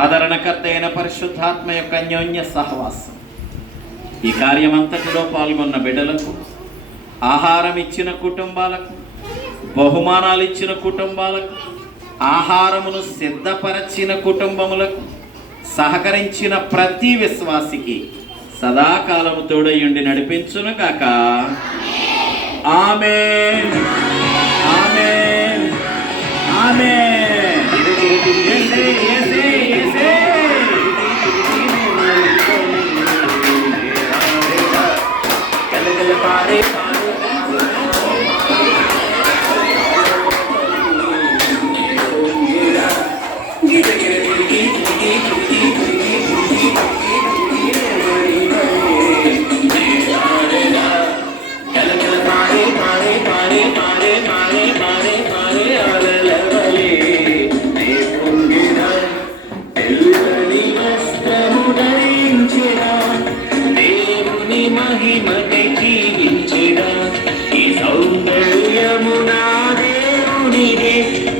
ఆదరణకర్త అయిన పరిశుద్ధాత్మ యొక్క అన్యోన్య సహవాసం ఈ కార్యమంతటిలో పాల్గొన్న బిడ్డలకు, ఆహారం ఇచ్చిన కుటుంబాలకు, బహుమానాలు ఇచ్చిన కుటుంబాలకు, ఆహారమును సిద్ధపరచిన కుటుంబములకు, సహకరించిన ప్రతి విశ్వాసికి సదాకాలము తోడయుండి నడిపించును గాక. ఆమేన్, ఆమేన్, ఆమేన్. యేసే, యేసే, యేసే. గలగల పారే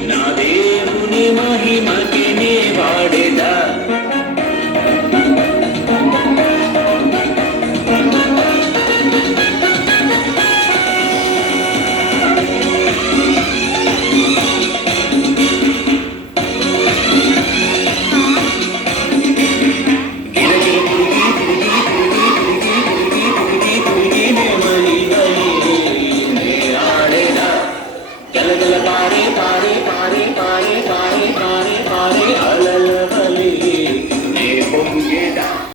నా దేవుని మహిమకి